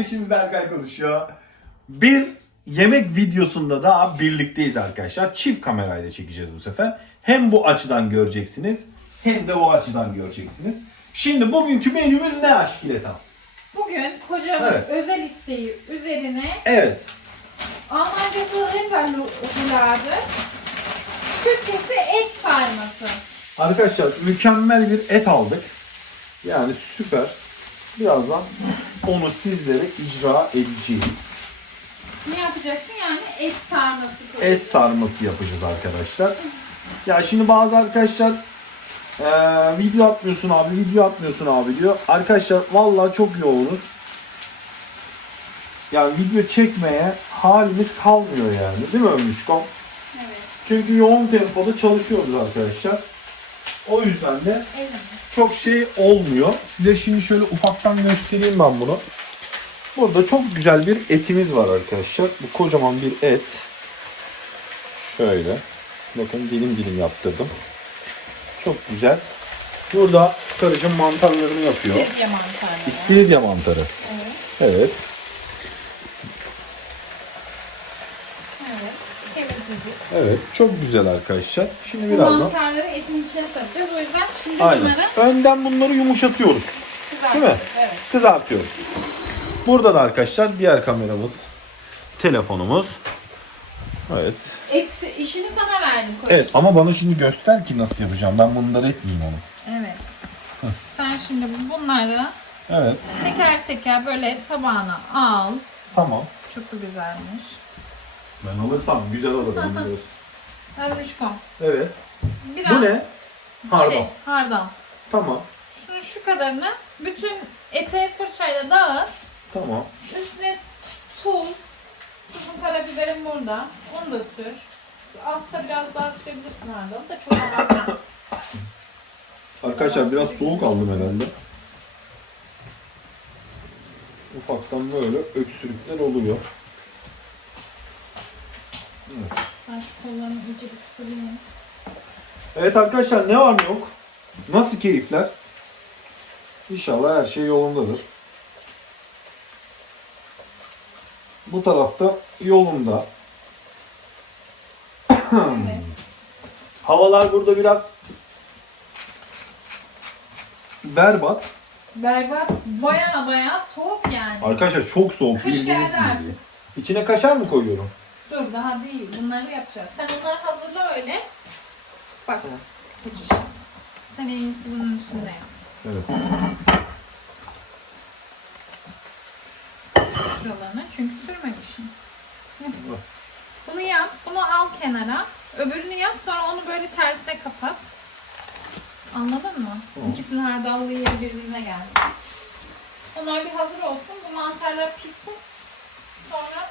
kardeşimiz Berkay konuşuyor. Bir yemek videosunda daha birlikteyiz arkadaşlar. Çift kamerayla çekeceğiz bu sefer. Hem bu açıdan göreceksiniz hem de o açıdan göreceksiniz. Şimdi bugünkü menümüz ne aşk İletan? Bugün kocamın Evet. özel isteği üzerine Evet. Almancası Rinderluladı. Türkçesi et sarması. Arkadaşlar mükemmel bir et aldık. Yani süper. Birazdan onu sizlere icra edeceğiz. Ne yapacaksın yani? Et sarması. et sarması yapacağız arkadaşlar. Ya şimdi bazı arkadaşlar eee, video atmıyorsun abi, video atmıyorsun abi diyor. Arkadaşlar vallahi çok yoğunuz. Yani video çekmeye halimiz kalmıyor yani. Değil mi Ömüşkom? Evet. Çünkü yoğun tempoda çalışıyoruz arkadaşlar. O yüzden de çok şey olmuyor. Size şimdi şöyle ufaktan göstereyim ben bunu. Burada çok güzel bir etimiz var arkadaşlar. Bu kocaman bir et. Şöyle. Bakın dilim dilim yaptırdım. Çok güzel. Burada karıcığım mantarlarını yapıyor. Sirke mantarları. İstiridye mantarı. Evet. Evet. Evet. Temizledik. Evet. Çok güzel arkadaşlar. Şimdi Bu birazdan. mantarları etin içine saracağız. O yüzden şimdi Aynen. bunları Önden bunları yumuşatıyoruz. kızartıyoruz. Evet. Kızartıyoruz. Burada da arkadaşlar diğer kameramız. Telefonumuz. Evet. Et işini sana verdim kocacığım. Evet ama bana şimdi göster ki nasıl yapacağım. Ben bunları etmeyeyim onu. Evet. Sen şimdi bunları Evet. teker teker böyle tabağına al. Tamam. Çok da güzelmiş. Ben alırsam güzel alırım biliyorsun. Özmüşkom. Evet. Biraz Bu ne? Hardal. Şey, hardal. Tamam. Şunu şu kadarını bütün ete fırçayla dağıt. Tamam. Üstüne tuz. Tuzun karabiberin burada. Onu da sür. Azsa biraz daha sürebilirsin hardalı da çok abartma. Arkadaşlar biraz soğuk aldım herhalde. Ufaktan böyle öksürükler oluyor. Ben şu kollarını iyice bir sıvayım. Evet arkadaşlar ne var ne yok? Nasıl keyifler? İnşallah her şey yolundadır. Bu tarafta yolunda. Evet. Havalar burada biraz berbat. Berbat. Baya baya soğuk yani. Arkadaşlar çok soğuk. Kış bildiğiniz geldi gibi. artık. İçine kaşar mı koyuyorum? Dur daha değil. Bunları yapacağız. Sen onları hazırla öyle. Bak. Kocacığım. Sen en iyisi bunun üstünde yap. Evet. Şuralarını. Çünkü sürmemişim. Bunu yap. Bunu al kenara. Öbürünü yap. Sonra onu böyle tersine kapat. Anladın mı? Tamam. İkisinin hardallığı yeri birbirine gelsin. Onlar bir hazır olsun. Bu mantarlar pişsin. Sonra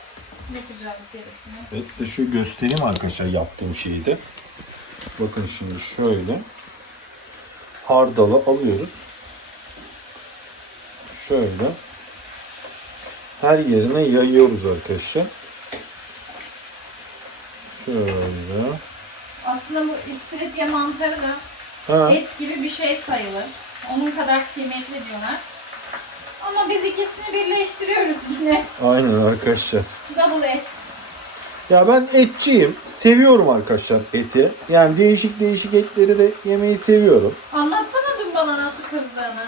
yapacağız gerisini. Evet size şu göstereyim arkadaşlar yaptığım şeyi de. Bakın şimdi şöyle. Hardalı alıyoruz. Şöyle. Her yerine yayıyoruz arkadaşlar. Şöyle. Aslında bu istiridye mantarı da Ha, et gibi bir şey sayılır. Onun kadar kıymetli diyorlar. Ama biz ikisini birleştiriyoruz yine. aynen arkadaşlar. Double et. Ya ben etçiyim. Seviyorum arkadaşlar eti. Yani değişik değişik etleri de yemeyi seviyorum. Anlatsana dün bana nasıl kızdığını.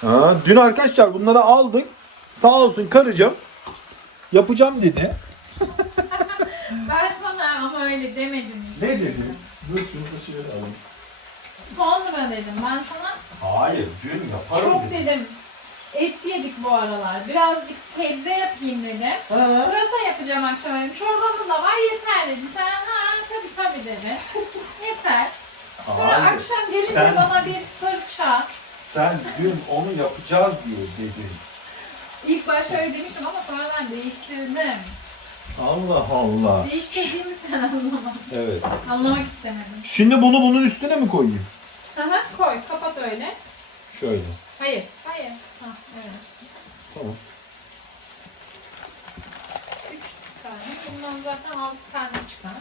Ha, dün arkadaşlar bunları aldık. Sağ olsun karıcığım. Yapacağım dedi. Ben sana ama öyle demedim. Ne dedi? Dur şunu da şöyle alalım. Sonra dedim ben sana Hayır dün yaparım çok dedi. dedim. Et yedik bu aralar. Birazcık sebze yapayım dedim. Ha. Pırasa yapacağım akşam dedim. Çorbamız da var yeter dedim. Sen ha tabii tabii dedi. yeter. Sonra Hayır. akşam gelince Sen- bana bir fırça. Sen dün onu yapacağız diye dedin. İlk başta öyle demiştim ama sonradan değiştirdim. Allah Allah. Değiştirdiğimi sen anlamadın. Evet. Anlamak istemedim. Şimdi bunu bunun üstüne mi koyayım? Aha, koy, kapat öyle. Şöyle. Hayır, hayır. Ha, evet. Tamam. Üç tane. Bundan zaten altı tane çıkar.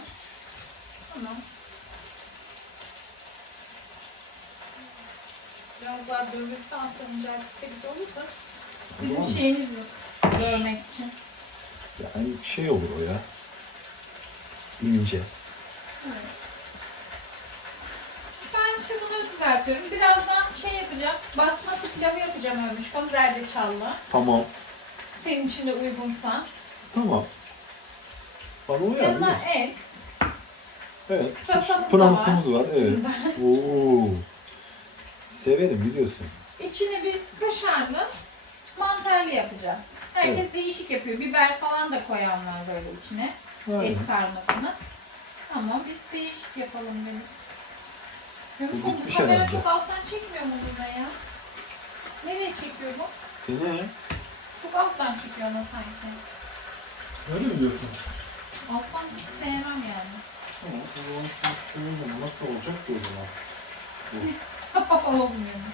Tamam. Biraz daha bölgesi aslında inceltse güzel olur da bizim Tamam. şeyimiz yok. Görme şey olur o ya. İnce. Ben şimdi bunları kızartıyorum. Birazdan şey yapacağım. Basmati pilavı yapacağım Ömüşkom zerdeçallı. Tamam. Senin için de uygunsa. Tamam. Bana uyar değil Yanına mi? et. Evet. Pırasamız da Pırasamız var. Evet. Oo. Severim biliyorsun. İçini biz kaşarlı, mantarlı yapacağız. Herkes değişik yapıyor. Biber falan da koyan var böyle içine. Aynen. Et sarmasını. Ama biz değişik yapalım dedik. Yumuş Bu bu bitmiş kamera herhalde. çok alttan çekmiyor mu burada ya? Nereye çekiyor bu? Seni Çok alttan çekiyor ama sanki. öyle mi diyorsun? Alttan hiç sevmem yani. Tamam. O zaman şu şöyle nasıl olacak ki o zaman? Olmuyor mu?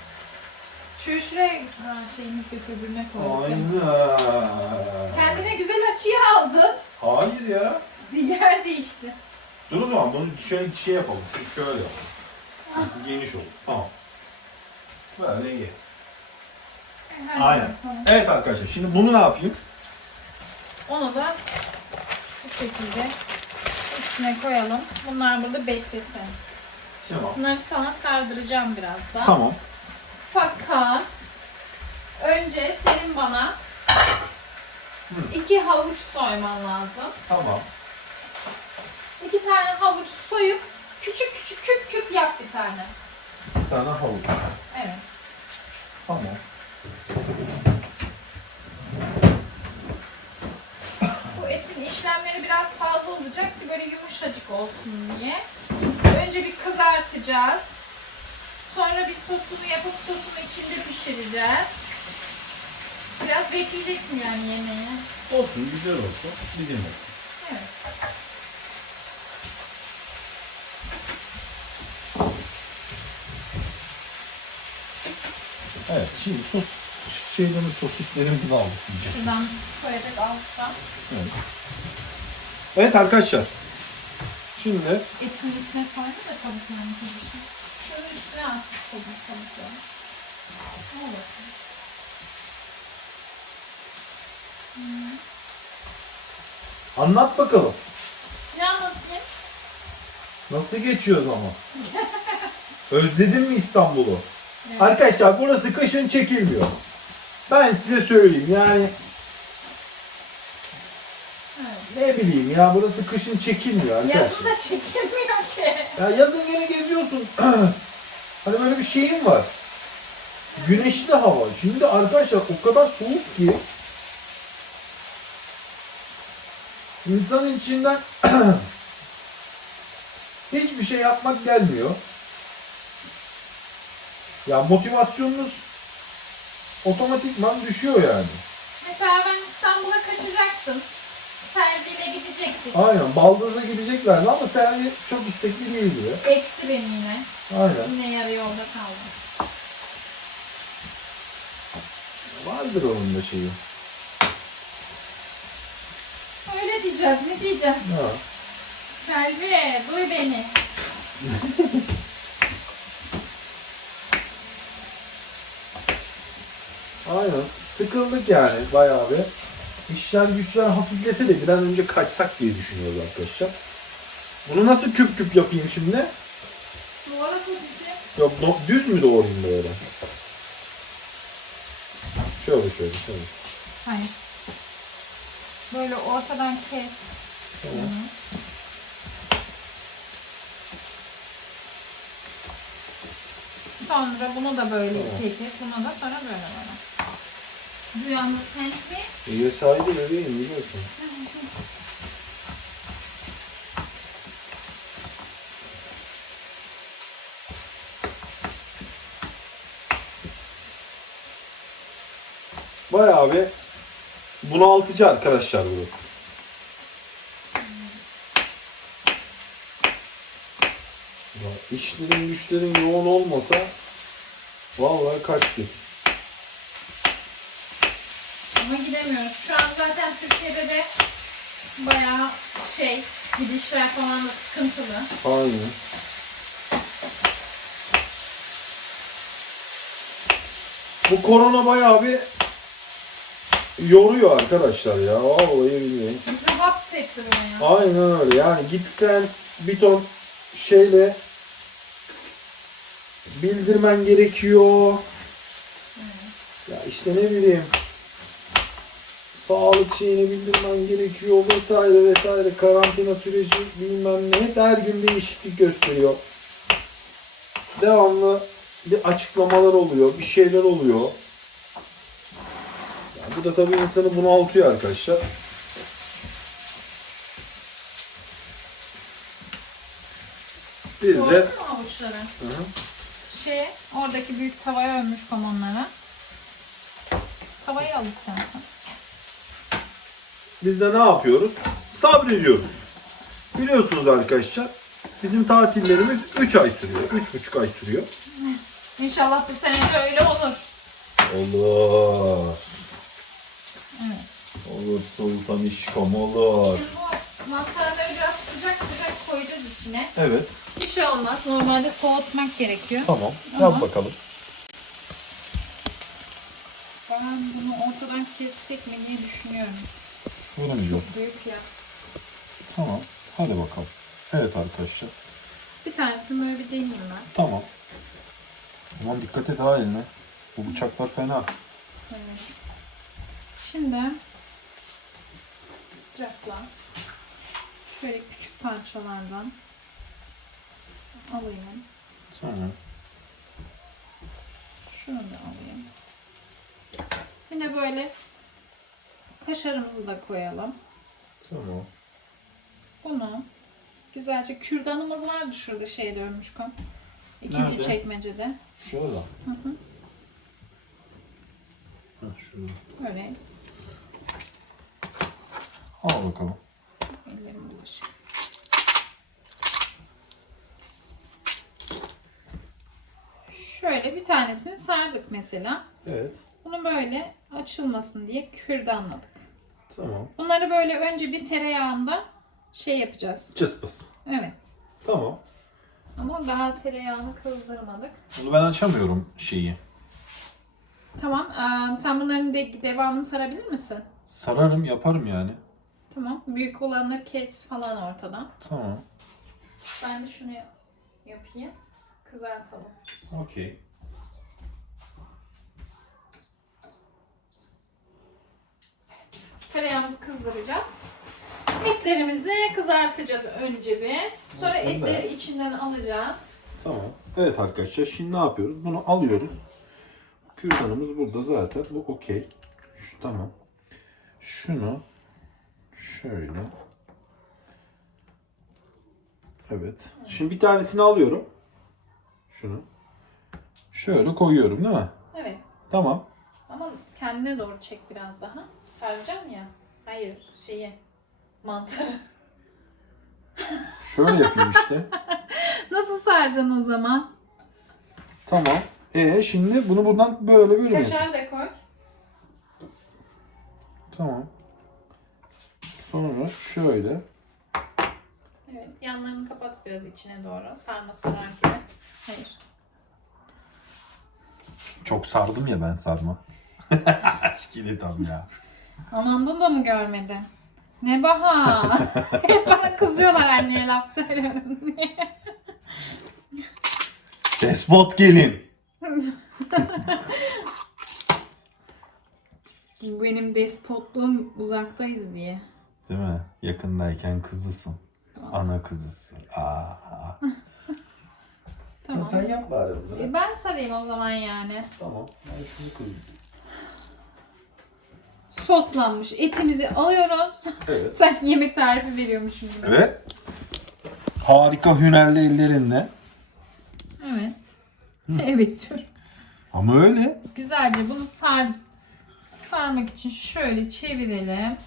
Şu şuraya ha, şeyimiz yok öbürüne koyduk. Aynen. Kendine güzel açıyı aldın. Hayır ya. Yer değiştir. Dur o zaman bunu şöyle şey yapalım. Şu şöyle yapalım. Geniş olur. Tamam. Böyle iyi. Aynen. Evet arkadaşlar şimdi bunu ne yapayım? Onu da şu şekilde üstüne koyalım. Bunlar burada beklesin. Tamam. Bunları sana sardıracağım birazdan. Tamam. Fakat önce senin bana iki havuç soyman lazım. Tamam. İki tane havuç soyup küçük küçük küp küp yap bir tane. Bir tane havuç. Evet. Tamam. Bu etin işlemleri biraz fazla olacak ki böyle yumuşacık olsun diye. Önce bir kızartacağız. Sonra bir sosunu yapıp sosunu içinde pişireceğiz. Biraz bekleyeceksin yani yemeği. Olsun güzel olsun. Bizim olsun. Evet. Evet şimdi sos şeylerimiz sosislerimizi de aldık diyeceğim. Şuradan koyacak alttan. Evet. Evet arkadaşlar. Şimdi Etin üstüne koydu da tavukların tabii. Şunun üstüne at tavuk tavukları. Ne olur? anlat bakalım. Ne anlatayım? Nasıl geçiyor zaman? Özledin mi İstanbul'u? Arkadaşlar burası kışın çekilmiyor. Ben size söyleyeyim yani ne bileyim ya burası kışın çekilmiyor arkadaşlar. Yazın da çekilmiyor ki. Ya yazın gene geziyorsun. hani böyle bir şeyin var. Güneşli hava. Şimdi arkadaşlar o kadar soğuk ki insanın içinden hiçbir şey yapmak gelmiyor. Ya motivasyonunuz otomatikman düşüyor yani. Mesela ben İstanbul'a kaçacaktım. Serviyle gidecektik. Aynen baldız'a gideceklerdi ama Selvi çok istekli değildi. Ekti beni yine. Aynen. Yine yarı yolda kaldım. Vardır onun da şeyi. Öyle diyeceğiz. Ne diyeceğiz? Ha. Selvi duy beni. Aynen. Sıkıldık yani bayağı bir. İşler güçler hafiflese de bir an önce kaçsak diye düşünüyoruz arkadaşlar. Bunu nasıl küp küp yapayım şimdi? Duvara koy şey. Yok no- düz mü doğrayayım böyle? Şöyle şöyle şöyle. Hayır. Böyle ortadan kes. Tamam. Sonra bunu da böyle Tamam. ikiye kes. Bunu da sonra böyle böyle. Duyan da senfi. İyi sahibi bebeğim biliyorsun. Bayağı bir bunaltıcı arkadaşlar burası. Ya işlerin güçlerin yoğun olmasa vallahi kaçtı. Ama gidemiyoruz. Şu an zaten Türkiye'de de bayağı şey gidişler falan da sıkıntılı. Aynen. Bu korona bayağı bir yoruyor arkadaşlar ya. Vallahi billahi. Bizi var ettiriyor ya. Aynen öyle. Yani gitsen bir ton şeyle bildirmen gerekiyor. Ya işte ne bileyim sağlık şeyini bildirmen gerekiyor vesaire vesaire karantina süreci bilmem ne hep her gün değişiklik gösteriyor. Devamlı bir açıklamalar oluyor, bir şeyler oluyor. Ya bu da tabii insanı bunaltıyor arkadaşlar. Biz de mu avuçları? Hı hı. Şey, oradaki büyük tavaya ölmüş onlara. Tavayı al istersen. Biz de ne yapıyoruz? Sabrediyoruz. Biliyorsunuz arkadaşlar bizim tatillerimiz 3 ay sürüyor. 3,5 ay sürüyor. İnşallah bu sene de öyle olur. Olur. Evet. Olur sultan işkom olur. Şimdi bu mantarları biraz sıcak sıcak koyacağız içine. Evet Bir şey olmaz. Normalde soğutmak gerekiyor. tamam. Yap bakalım. Ben bunu ortadan kessek mi diye düşünüyorum. Vurmayacağız. Büyük ya. Tamam. Hadi bakalım. Evet arkadaşlar. Bir tanesini böyle bir deneyeyim ben. Tamam. Aman dikkat et ha eline. Bu bıçaklar fena. Evet. Şimdi sıcakla şöyle küçük parçalardan alayım. Tamam. Şunu da alayım. Yine böyle kaşarımızı da koyalım. Tamam. Bunu güzelce kürdanımız vardı şurada şeyde ölmüş kom. İkinci Nerede? çekmecede. Şöyle. Hı hı. Şurada. Böyle Al bakalım. ellerim bulaşık. Şöyle bir tanesini sardık mesela. Evet. Bunu böyle açılmasın diye kürdanladık. Tamam. Bunları böyle önce bir tereyağında şey yapacağız. Cıspıs. Evet. Tamam. Ama daha tereyağını kızdırmadık. Bunu ben açamıyorum şeyi. Tamam. eee, sen bunların de- devamını sarabilir misin? Sararım yaparım yani. Tamam. Büyük olanları kes falan ortadan. Tamam. Ben de şunu yapayım. Kızartalım. Okey. Tereyağımızı kızdıracağız. Etlerimizi kızartacağız önce bir. Sonra Bakın etleri içinden alacağız. Tamam. Evet arkadaşlar şimdi ne yapıyoruz? Bunu alıyoruz. Kürdanımız burada zaten. Bu okey. Şu tamam. Şunu şöyle. Evet. Şimdi bir tanesini alıyorum. Şunu. Şöyle koyuyorum değil mi? Evet. Tamam. Ama kendine doğru çek biraz daha. Saracağım ya. Hayır şeyi. Mantarı. Şöyle yapayım işte. Nasıl saracaksın o zaman? Tamam. E şimdi bunu buradan böyle böyle mi? Kaşar da koy. Tamam. Sonra şöyle. Evet. Yanlarını kapat biraz içine doğru. Sarma sarar gibi. Hayır. Çok sardım ya ben sarma. Aşkili tam ya. Anandan da mı görmedin? Ne baha. Hep bana kızıyorlar anneye laf söylüyorum diye. Despot gelin. Benim despotluğum uzaktayız diye. Değil mi? Yakındayken kızısın. Ana kızısın. Aa. Tamam. Sen yap bari bunları. E, Ben sarayım o zaman yani. Tamam. Ben şunu koyayım. Soslanmış etimizi alıyoruz. Evet. Sanki yemek tarifi veriyormuşum gibi. Evet. Harika hünerli ellerinle. Evet. Evet diyorum. Ama öyle. Güzelce bunu sar sarmak için şöyle çevirelim.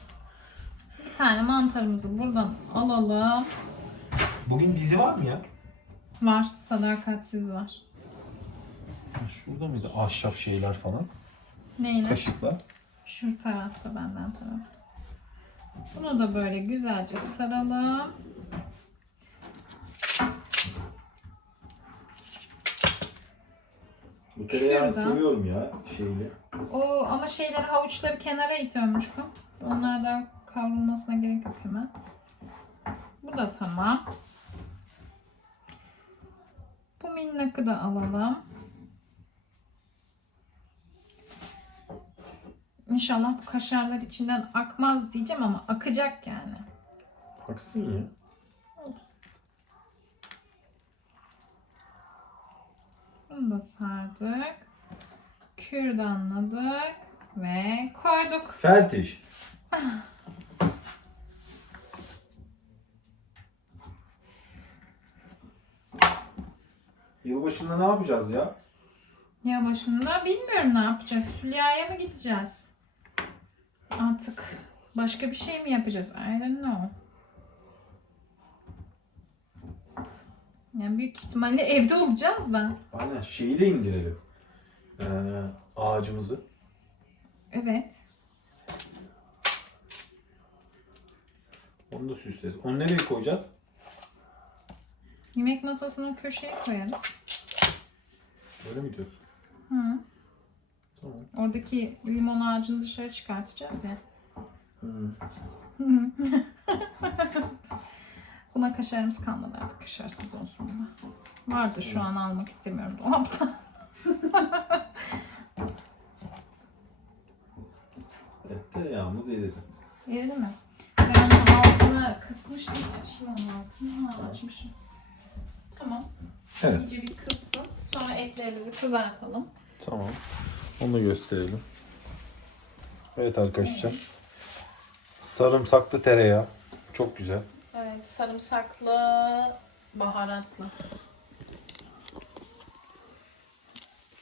Bir tane mantarımızı buradan alalım. Bugün dizi var mı ya? Var, sadakatsiz var. Şurada mıydı? Ahşap şeyler falan. Neyle? Kaşıklar. Şu tarafta benden taraf. Bunu da böyle güzelce saralım. Bu tereyağı Şuradan. seviyorum ya şeyli. O ama şeyleri havuçları kenara itiyormuş bu. Onlar da kavrulmasına gerek yok hemen. Bu da tamam. Bu minnakı da alalım. İnşallah bu kaşarlar içinden akmaz diyeceğim ama akacak yani. Haksın ya. Bunu da sardık. Kürdanladık ve koyduk. Fertiş. Yılbaşında ne yapacağız ya? Ya başında bilmiyorum ne yapacağız. Hülya'ya mı gideceğiz? Artık başka bir şey mi yapacağız? I don't know. Yani büyük ihtimalle evde olacağız da. Aynen şeyi de indirelim. Ee, ağacımızı. Evet. Onu da süsleriz. Onu nereye koyacağız? Yemek masasını köşeye koyarız. Öyle mi diyorsun? Hı. Oradaki limon ağacını dışarı çıkartacağız ya. Hı. Buna kaşarımız kalmadı artık. Kaşarsız olsun buna. Vardı şu an almak istemiyorum dolapta. Tereyağımız eridi. Eridi mi? Ben onun altını kısmıştım. Açayım onun altını. Ha açmışım. Tamam. Evet. İyice bir kızsın. Sonra etlerimizi kızartalım. Tamam. Onu gösterelim. Evet arkadaşlar. Sarımsaklı tereyağı. Çok güzel. Evet sarımsaklı, baharatlı.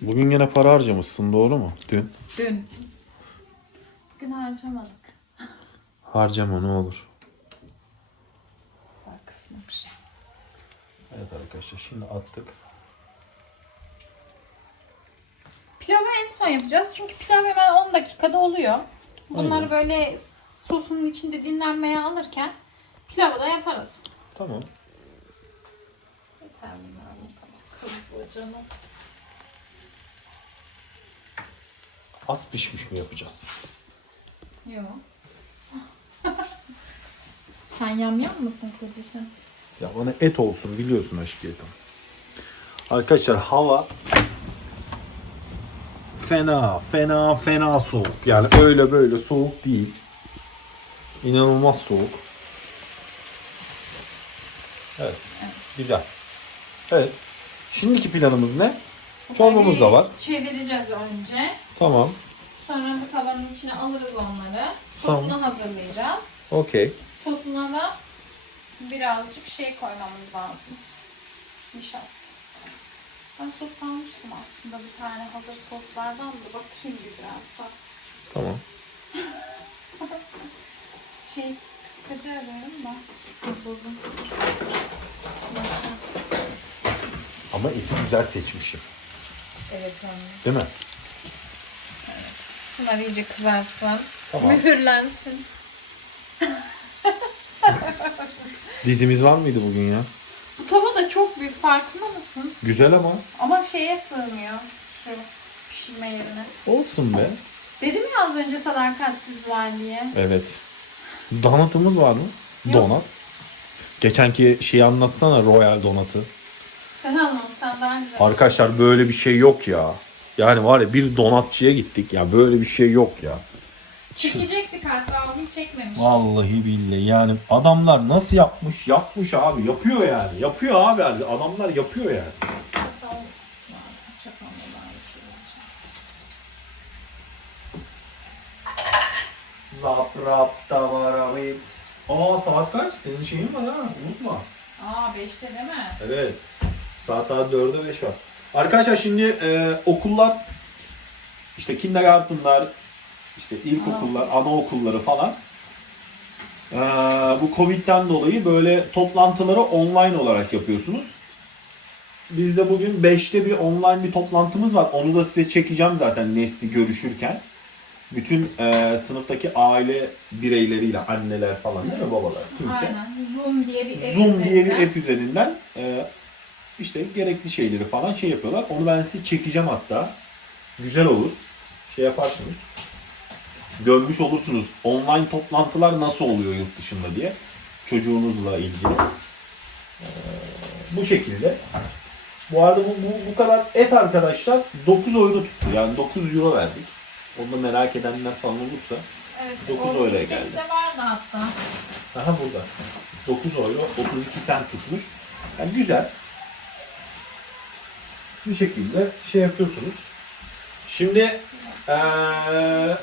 Bugün yine para harcamışsın doğru mu? Dün. Dün. Bugün harcamadık. Harcama ne olur. Bak kısmamış. Evet arkadaşlar şimdi attık. Pilavı en son yapacağız. Çünkü pilav hemen 10 dakikada oluyor. Bunları Aynen. böyle sosunun içinde dinlenmeye alırken pilavı da yaparız. Tamam. Yeter bunlar bu kadar. Az pişmiş mi yapacağız? Yok. Sen yamyam mısın kocacığım? Ya bana et olsun biliyorsun aşkiyetim. Arkadaşlar hava fena fena fena soğuk. Yani öyle böyle soğuk değil. İnanılmaz soğuk. Evet. Güzel. Evet. Şimdiki planımız ne? Çorbamız da var. Çevireceğiz önce. Tamam. Sonra bu tavanın içine alırız onları. Sosunu Tamam. hazırlayacağız. Okey. Sosuna da birazcık şey koymamız lazım. Nişasta. Ben sos almıştım aslında bir tane hazır soslardan da bakayım bir biraz da. Tamam. Şey kıskacı arıyorum da. Buldum. Ama eti güzel seçmişim. Evet anne. Değil mi? Evet. Bunlar iyice kızarsın. Tamam. Mühürlensin. Dizimiz var mıydı bugün ya? Bu tava da çok büyük farkında mısın? Güzel ama. Ama şeye sığmıyor. Şu pişirme yerine. Olsun be. Dedim ya az önce sadakatsiz var diye. Evet. Donatımız var mı? Yok. Donat. Geçenki şeyi anlatsana Royal Donat'ı. Sen anlat sen daha güzel. Arkadaşlar böyle bir şey yok ya. Yani var ya bir donatçıya gittik ya böyle bir şey yok ya. Çekecektik hatta onu çekmemiştik. Vallahi billahi yani adamlar nasıl yapmış? Yapmış abi. Yapıyor yani. Yapıyor abi. Adamlar yapıyor yani. Zaprapta var abi. Aa saat kaç? Senin şeyin var ha. Unutma. Aa 5'te değil mi? Evet. Saat daha 4'e 5 var. Arkadaşlar şimdi e, okullar işte kindergartenlar, işte ilkokullar, anaokulları falan e, bu Covid'den dolayı böyle toplantıları online olarak yapıyorsunuz. Biz de bugün 5'te bir online bir toplantımız var. Onu da size çekeceğim zaten Nesli görüşürken. Bütün e, sınıftaki aile bireyleriyle, anneler falan değil mi babalar? Kimse. Aynen. Zoom diye bir app Zoom diye bir üzerinden. app üzerinden e, işte gerekli şeyleri falan şey yapıyorlar. Onu ben size çekeceğim hatta. Güzel olur. Şey yaparsınız. Görmüş olursunuz. Online toplantılar nasıl oluyor yurt dışında diye. Çocuğunuzla ilgili. Ee, bu şekilde. Bu arada bu, bu, bu kadar et arkadaşlar 9 euro tuttu. Yani 9 euro verdik. Onu da merak edenler falan olursa. Evet, Dokuz o euroya içeride geldi. vardı hatta. Aha burada. 9 euro 32 sent tutmuş. Yani güzel. Bu şekilde şey yapıyorsunuz. Şimdi eee,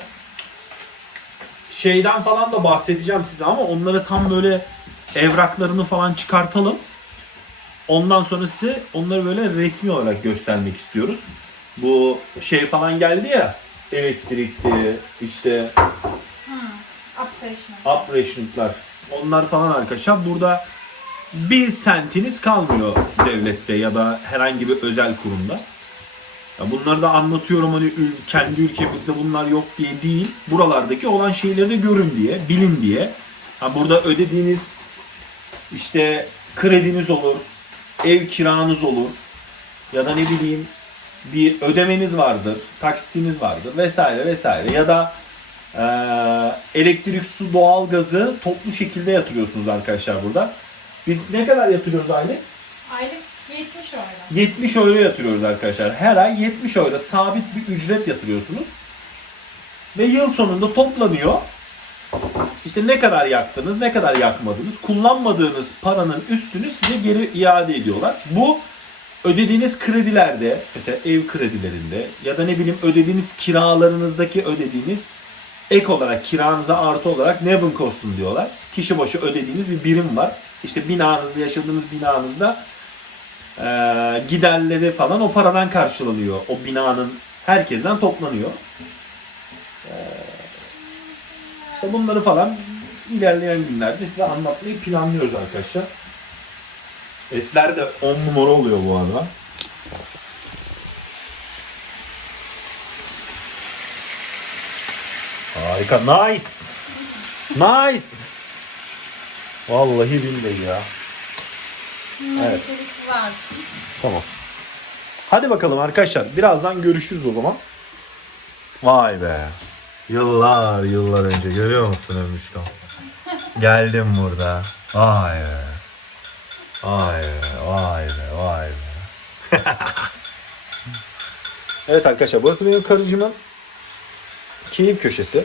şeyden falan da bahsedeceğim size ama onları tam böyle evraklarını falan çıkartalım. Ondan sonra size onları böyle resmi olarak göstermek istiyoruz. Bu şey falan geldi ya elektrikli işte Updation. upration'lar onlar falan arkadaşlar burada bir sentiniz kalmıyor devlette ya da herhangi bir özel kurumda. Ya bunları da anlatıyorum hani kendi ülkemizde bunlar yok diye değil. Buralardaki olan şeyleri de görün diye, bilin diye. Ha burada ödediğiniz işte krediniz olur, ev kiranız olur ya da ne bileyim bir ödemeniz vardır, taksitiniz vardır vesaire vesaire ya da ee, elektrik, su, doğalgazı toplu şekilde yatırıyorsunuz arkadaşlar burada. Biz ne kadar yatırıyoruz aylık? Aylık 70 euro. 70 euro yatırıyoruz arkadaşlar. Her ay 70 euro sabit bir ücret yatırıyorsunuz. Ve yıl sonunda toplanıyor. İşte ne kadar yaktınız, ne kadar yakmadınız, kullanmadığınız paranın üstünü size geri iade ediyorlar. Bu ödediğiniz kredilerde, mesela ev kredilerinde ya da ne bileyim ödediğiniz kiralarınızdaki ödediğiniz ek olarak kiranıza artı olarak Nebenkosten diyorlar. Kişi başı ödediğiniz bir birim var. İşte binanızda, yaşadığınız binanızda giderleri falan o paradan karşılanıyor. O binanın herkesten toplanıyor. Eee, işte bunları falan ilerleyen günlerde size anlatmayı planlıyoruz arkadaşlar. Etler de 10 numara oluyor bu arada. Harika. Nice. Nice. Vallahi billahi ya. Evet. Tamam. Hadi bakalım arkadaşlar. Birazdan görüşürüz o zaman. Vay be. Yıllar yıllar önce görüyor musun Ömüşkan? Geldim burada. Vay be. Vay be. Vay be. Vay be. evet arkadaşlar burası benim karıcımın keyif köşesi.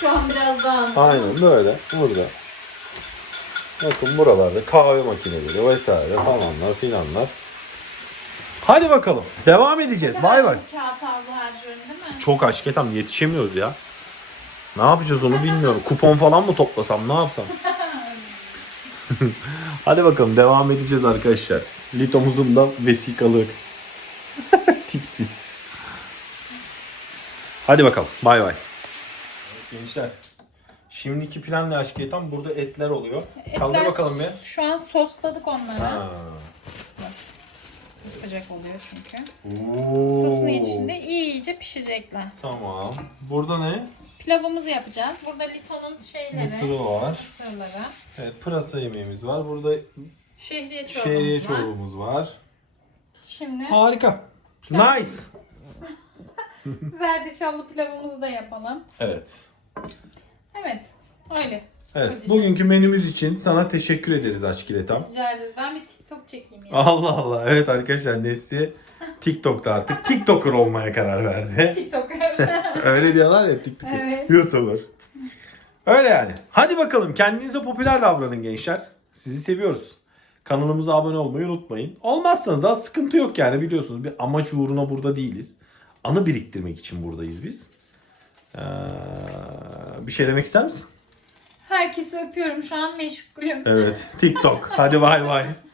Şu an biraz daha Aynen böyle. Burada. Bakın buralarda kahve makineleri vesaire falanlar filanlar. Hadi bakalım. Devam edeceğiz. Bay bay. Çok kağıt aldı harcıyorum değil mi? Çok aç Ketam yetişemiyoruz ya. Ne yapacağız onu bilmiyorum. Kupon falan mı toplasam ne yapsam? Hadi bakalım devam edeceğiz arkadaşlar. Litomuzun da vesikalık. Tipsiz. Hadi bakalım. Bay bay. Gençler. Şimdiki ne aşk Ketam? Burada etler oluyor. Kaldır Etler bakalım bir. Şu an sosladık onları. Ha. Bu sıcak oluyor çünkü. Oo. Sosun içinde iyice pişecekler. Tamam. Burada ne? Pilavımızı yapacağız. Burada Lito'nun şeyleri, Mısırı var. mısırları, Evet, pırasa yemeğimiz var. Burada şehriye çorbamız şehriye var. çorbamız var. Şimdi Harika. Nice. zerdeçallı pilavımızı da yapalım. Evet. Evet. Öyle. Evet. Kocacığım. Bugünkü menümüz için sana teşekkür ederiz Aşkiletam. Rica ederiz. Ben bir TikTok çekeyim ya. Allah Allah. Evet arkadaşlar Nesli TikTok'ta artık TikToker olmaya karar verdi. TikToker. Öyle diyorlar ya TikToker. Evet. YouTuber. Öyle yani. Hadi bakalım kendinize popüler davranın gençler. Sizi seviyoruz. Kanalımıza abone olmayı unutmayın. Olmazsanız da sıkıntı yok yani biliyorsunuz. Bir amaç uğruna burada değiliz. Anı biriktirmek için buradayız biz. Ee, bir şey demek ister misin? Herkesi öpüyorum. Şu an meşgulüm. Evet. TikTok. Hadi bay bay.